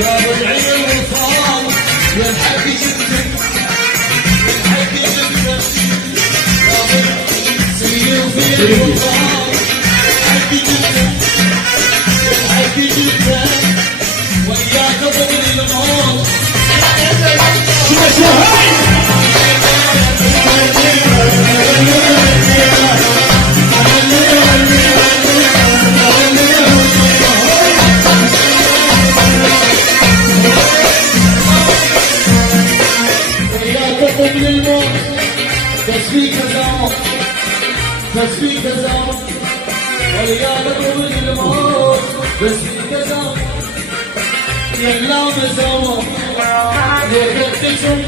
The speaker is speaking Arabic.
يا ربعي الوصال يا الحق جبتك يا الحق جبتك يا ربعي سير في الوصال الحق جبتك يا الحق جبتك وياك ضمن الموت شو هاي من الموت تسبيك زام تسبيك زام وليالك من الموت تسبيك زام يلا مزام ليك تشم